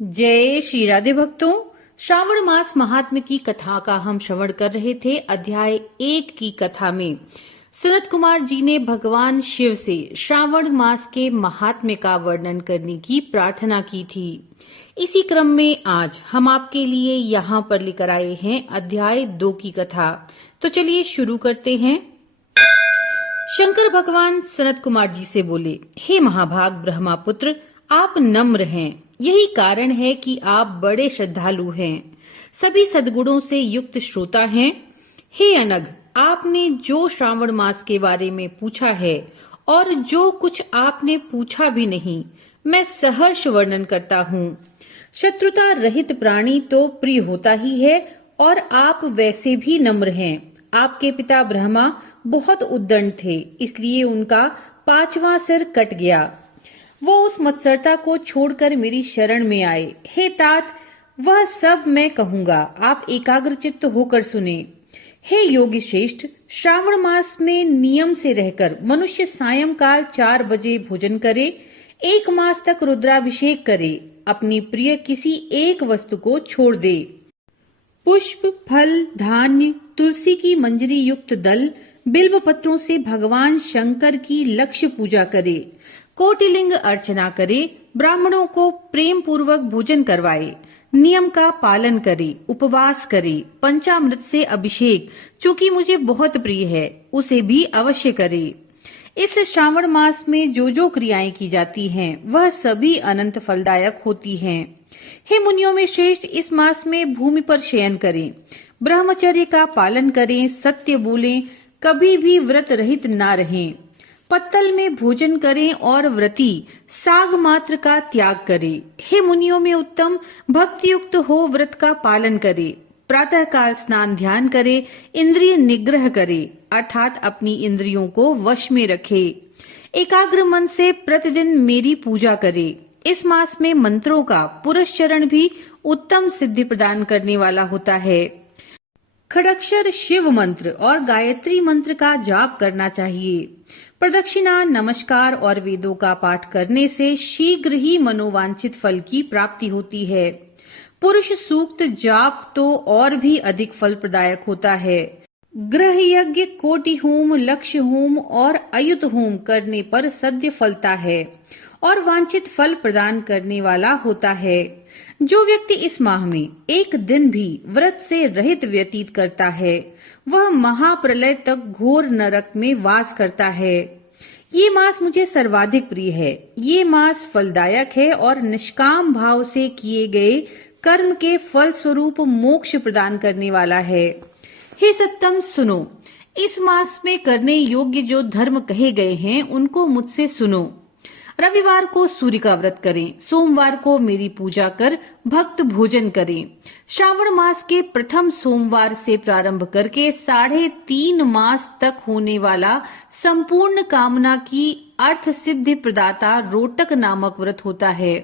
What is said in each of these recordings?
जय श्री राधे भक्तों। श्रावण मास महात्म्य की कथा का हम श्रवण कर रहे थे। अध्याय 1 की कथा में सनत कुमार जी ने भगवान शिव से श्रावण मास के महात्म्य का वर्णन करने की प्रार्थना की थी। इसी क्रम में आज हम आपके लिए यहाँ पर लेकर आए हैं अध्याय 2 की कथा। तो चलिए शुरू करते हैं। शंकर भगवान सनत कुमार जी से बोले, हे महाभाग ब्रह्मापुत्र, आप नम्र हैं। यही कारण है कि आप बड़े श्रद्धालु हैं, सभी सद्गुणों से युक्त श्रोता हैं। हे अनघ, आपने जो श्रावण मास के बारे में पूछा है और जो कुछ आपने पूछा भी नहीं, मैं सहर्ष वर्णन करता हूँ। शत्रुता रहित प्राणी तो प्रिय होता ही है और आप वैसे भी नम्र हैं। आपके पिता ब्रह्मा बहुत उद्दंड थे, इसलिए उनका 5वां सिर कट गया। वो उस मत्सरता को छोड़कर मेरी शरण में आए। हे तात, वह सब मैं कहूंगा, आप एकाग्रचित्त होकर सुने। हे योगी श्रेष्ठ, श्रावण मास में नियम से रहकर मनुष्य सायंकाल 4 बजे भोजन करे, 1 मास तक रुद्राभिषेक करे, अपनी प्रिय किसी एक वस्तु को छोड़ दे। पुष्प, फल, धान्य, तुलसी की मंजरी युक्त दल, बिल्व पत्रों से भगवान शंकर की लक्ष्य पूजा करे, कोटिलिंग अर्चना करे, ब्राह्मणों को प्रेम पूर्वक भोजन करवाए, नियम का पालन करे, उपवास करे, पंचामृत से अभिषेक, चूंकि मुझे बहुत प्रिय है, उसे भी अवश्य करे। इस श्रावण मास में जो जो क्रियाएं की जाती हैं, वह सभी अनंत फलदायक होती हैं। हे मुनियों में श्रेष्ठ, इस मास में भूमि पर शयन करें, ब्रह्मचर्य का पालन करें, सत्य बोलें, कभी भी व्रत रहित ना रहें, पत्तल में भोजन करें और व्रती साग मात्र का त्याग करें। हे मुनियों में उत्तम, भक्ति युक्त हो व्रत का पालन करे, प्रातः काल स्नान ध्यान करे, इंद्रिय निग्रह करे, अर्थात अपनी इंद्रियों को वश में रखे, एकाग्र मन से प्रतिदिन मेरी पूजा करे। इस मास में मंत्रों का पुरस्चरण भी उत्तम सिद्धि प्रदान करने वाला होता है। खड़क्षर शिव मंत्र और गायत्री मंत्र का जाप करना चाहिए। प्रदक्षिणा, नमस्कार और वेदों का पाठ करने से शीघ्र ही मनोवांछित फल की प्राप्ति होती है। पुरुष सूक्त जाप तो और भी अधिक फल प्रदायक होता है। ग्रह यज्ञ, कोटि होम, लक्ष्य होम और अयुत होम करने पर सद्य फलता है और वांछित फल प्रदान करने वाला होता है। जो व्यक्ति इस माह में एक दिन भी व्रत से रहित व्यतीत करता है, वह महाप्रलय तक घोर नरक में वास करता है। ये मास मुझे सर्वाधिक प्रिय है। ये मास फलदायक है और निष्काम भाव से किए गए कर्म के फल स्वरूप मोक्ष प्रदान करने वाला है। हे सत्तम, सुनो, इस मास में करने योग्य जो धर्म कहे गए हैं, उनको मुझसे सुनो। रविवार को सूर्य का व्रत करें, सोमवार को मेरी पूजा कर भक्त भोजन करें। श्रावण मास के प्रथम सोमवार से प्रारंभ करके 3.5 मास तक होने वाला संपूर्ण कामना की अर्थ सिद्धि प्रदाता रोटक नामक व्रत होता है।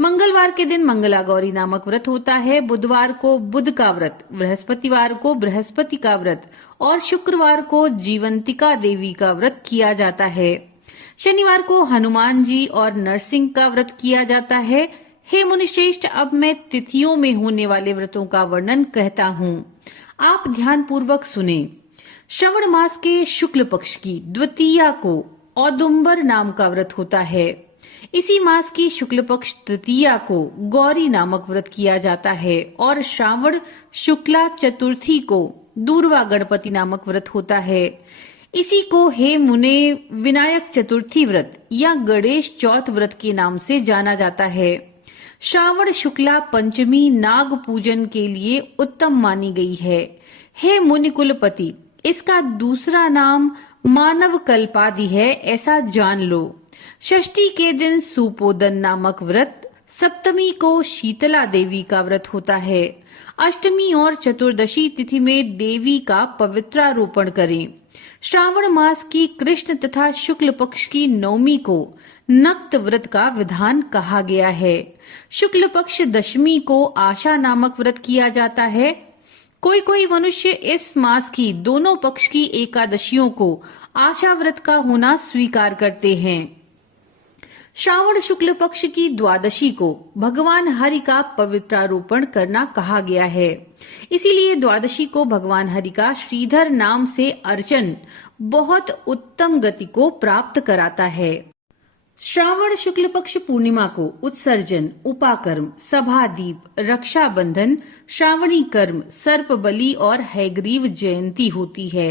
मंगलवार के दिन मंगला गौरी नामक व्रत होता है, बुधवार को बुध का व्रत, बृहस्पतिवार को बृहस्पति का व्रत और शुक्रवार को जीवंतिका देवी का व्रत किया जाता है। शनिवार को हनुमान जी और नरसिंह का व्रत किया जाता है। हे मुनिश्रेष्ठ, अब मैं तिथियों में होने वाले व्रतों का वर्णन कहता हूँ, आप ध्यान पूर्वक सुने। श्रवण मास के शुक्ल पक्ष की द्वितीया को औदुंबर नाम का व्रत होता है। इसी मास की शुक्ल पक्ष तृतीया को गौरी नामक व्रत किया जाता है और श्रावण शुक्ला चतुर्थी को दूर्वा गणपति नामक व्रत होता है। इसी को हे मुने विनायक चतुर्थी व्रत या गणेश चौथ व्रत के नाम से जाना जाता है। श्रावण शुक्ला पंचमी नाग पूजन के लिए उत्तम मानी गई है। हे मुनि कुलपति, इसका दूसरा नाम मानव कल्पादि है, ऐसा जान लो। षष्ठी के दिन सुपोदन नामक व्रत, सप्तमी को शीतला देवी का व्रत होता है। अष्टमी और चतुर्दशी तिथि में देवी का पवित्रारोपण करें। श्रावण मास की कृष्ण तथा शुक्ल पक्ष की नवमी को नक्त व्रत का विधान कहा गया है। शुक्ल पक्ष दशमी को आशा नामक व्रत किया जाता है। कोई कोई मनुष्य इस मास की दोनों पक्ष की एकादशियों को आशा व्रत का होना स्वीकार करते हैं। श्रावण शुक्ल पक्ष की द्वादशी को भगवान हरि का पवित्रारोपण करना कहा गया है। इसीलिए द्वादशी को भगवान हरि का श्रीधर नाम से अर्चन बहुत उत्तम गति को प्राप्त कराता है। श्रावण शुक्ल पक्ष पूर्णिमा को उत्सर्जन, उपाकर्म, सभादीप, रक्षाबंधन, श्रावणी कर्म, सर्प बलि और हयग्रीव जयंती होती है।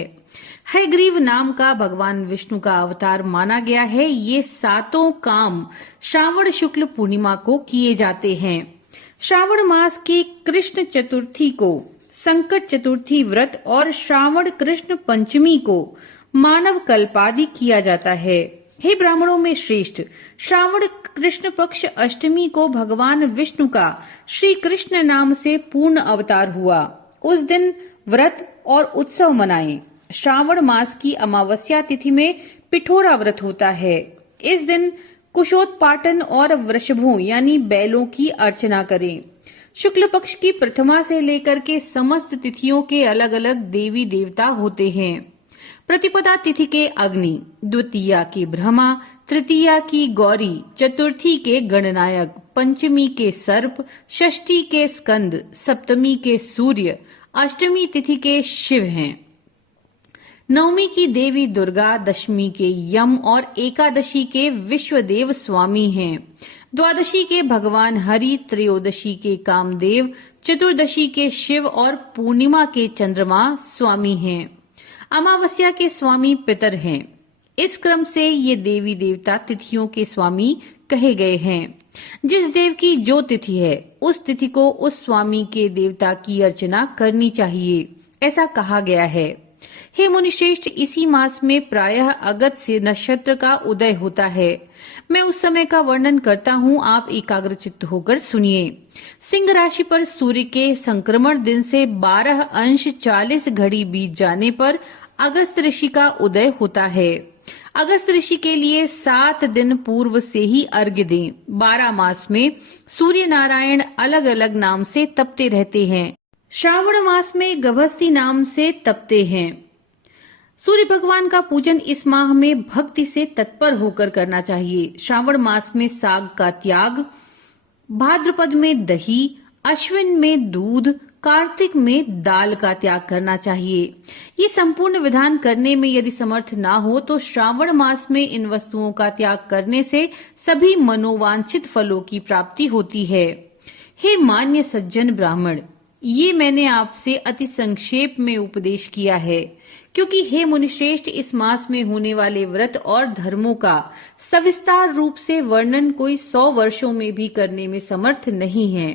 हयग्रीव नाम का भगवान विष्णु का अवतार माना गया है। ये सातों काम श्रावण शुक्ल पूर्णिमा को किए जाते हैं। श्रावण मास के कृष्ण चतुर्थी को संकट चतुर्थी व्रत और श्रावण कृष्ण पंचमी को मानव कल्पादि किया जाता है। हे ब्राह्मणों में श्रेष्ठ, श्रावण कृष्ण पक्ष अष्टमी को भगवान विष्णु का श्री कृष्ण नाम से पूर्ण अवतार हुआ। उस दिन व्रत और उत्सव मनाएं। श्रावण मास की अमावस्या तिथि में पिठोरा व्रत होता है। इस दिन कुशोत्पाटन और वृषभों यानी बैलों की अर्चना करें। शुक्ल पक्ष की प्रथमा से लेकर के समस्त तिथियों के अलग अलग देवी देवता होते हैं। प्रतिपदा तिथि के अग्नि, द्वितीया की ब्रह्मा, तृतीया की गौरी, चतुर्थी के गणनायक, पंचमी के सर्प, षष्ठी के स्कंद, सप्तमी के सूर्य, अष्टमी तिथि के शिव हैं। नवमी की देवी दुर्गा, दशमी के यम और एकादशी के विश्वदेव स्वामी हैं। द्वादशी के भगवान हरि, त्रयोदशी के कामदेव, चतुर्दशी के शिव और पूर्णिमा के चंद्रमा स्वामी हैं। अमावस्या के स्वामी पितर हैं। इस क्रम से ये देवी देवता तिथियों के स्वामी कहे गए हैं। जिस देव की जो तिथि है उस तिथि को उस स्वामी के देवता की अर्चना करनी चाहिए, ऐसा कहा गया है। हे मुनिश्रेष्ठ, इसी मास में प्रायः अगस्त से नक्षत्र का उदय होता है। मैं उस समय का वर्णन करता हूँ, आप एकाग्रचित्त होकर सुनिए। सिंह राशि पर सूर्य के संक्रमण दिन से 12 अंश 40 घड़ी बीत जाने पर अगस्त ऋषि का उदय होता है। अगस्त ऋषि के लिए 7 दिन पूर्व से ही अर्घ्य दें। 12 मास में सूर्य नारायण अलग अलग नाम से तपते रहते हैं। श्रावण मास में गभस्ती नाम से तपते हैं। सूर्य भगवान का पूजन इस माह में भक्ति से तत्पर होकर करना चाहिए। श्रावण मास में साग का त्याग, भाद्रपद में दही, अश्विन में दूध, कार्तिक में दाल का त्याग करना चाहिए। ये संपूर्ण विधान करने में यदि समर्थ ना हो तो श्रावण मास में इन वस्तुओं का त्याग करने से सभी मनोवांछित फलों की प्राप्ति होती है। हे मान्य सज्जन ब्राह्मण, ये मैंने आपसे अति संक्षेप में उपदेश किया है, क्योंकि हे मुनिश्रेष्ठ, इस मास में होने वाले व्रत और धर्मों का सविस्तार रूप से वर्णन कोई 100 वर्षों में भी करने में समर्थ नहीं है।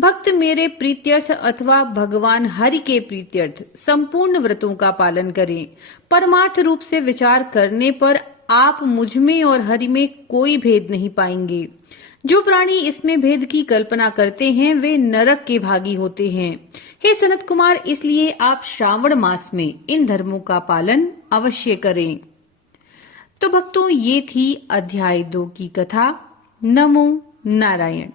भक्त मेरे प्रीत्यर्थ अथवा भगवान हरि के प्रीत्यर्थ संपूर्ण व्रतों का पालन करें। परमार्थ रूप से विचार करने पर आप मुझ में और हरि में कोई भेद नहीं पाएंगे। जो प्राणी इसमें भेद की कल्पना करते हैं वे नरक के भागी होते हैं। हे सनत कुमार, इसलिए आप श्रावण मास में इन धर्मों का पालन अवश्य करें। तो भक्तों, ये थी अध्याय 2 की कथा। नमो नारायण।